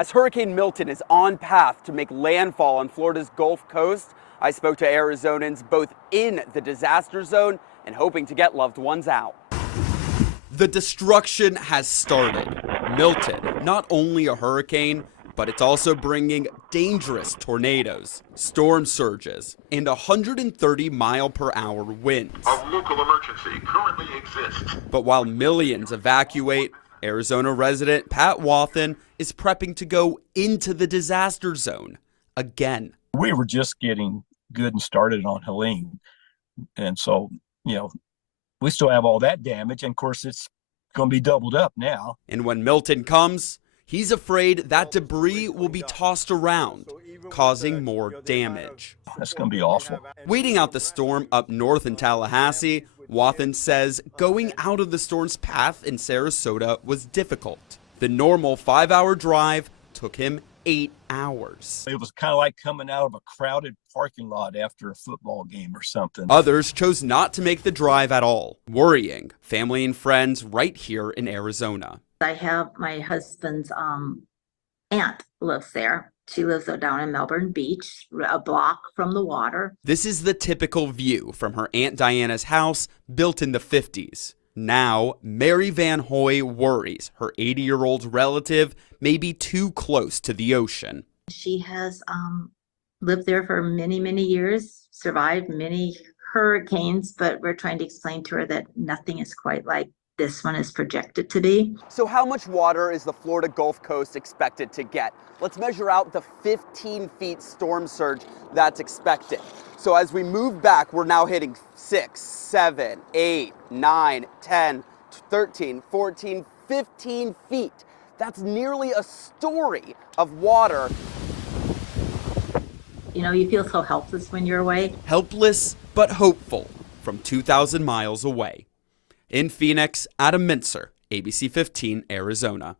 As Hurricane Milton is on path to make landfall on Florida's Gulf Coast, I spoke to Arizonans both in the disaster zone and hoping to get loved ones out. The destruction has started. Milton, not only a hurricane, but it's also bringing dangerous tornadoes, storm surges, and 130-mile-per-hour winds. A local emergency currently exists. But while millions evacuate, Arizona resident Pat Wathen is prepping to go into the disaster zone again. We were just getting good and started on Helene. And so, we still have all that damage. And of course, it's going to be doubled up now. And when Milton comes, he's afraid that debris will be tossed around, causing more damage. That's going to be awful. Waiting out the storm up north in Tallahassee, Wathen says going out of the storm's path in Sarasota was difficult. The normal 5-hour drive took him 8 hours. It was kind of like coming out of a crowded parking lot after a football game or something. Others chose not to make the drive at all, worrying family and friends right here in Arizona. I have my husband's aunt lives there. She lives down in Melbourne Beach, a block from the water. This is the typical view from her Aunt Diana's house, built in the 50s. Now, Mary Van Hoy worries her 80-year-old relative may be too close to the ocean. She has lived there for many, many years, survived many hurricanes, but we're trying to explain to her that nothing is quite like this one is projected to be. So how much water is the Florida Gulf Coast expected to get? Let's measure out the 15 feet storm surge that's expected. So as we move back, we're now hitting 6, 7, 8, 9, 10, 13, 14, 15 feet. That's nearly a story of water. You feel so helpless when you're away. Helpless, but hopeful from 2,000 miles away. In Phoenix, Adam Mintzer, ABC 15, Arizona.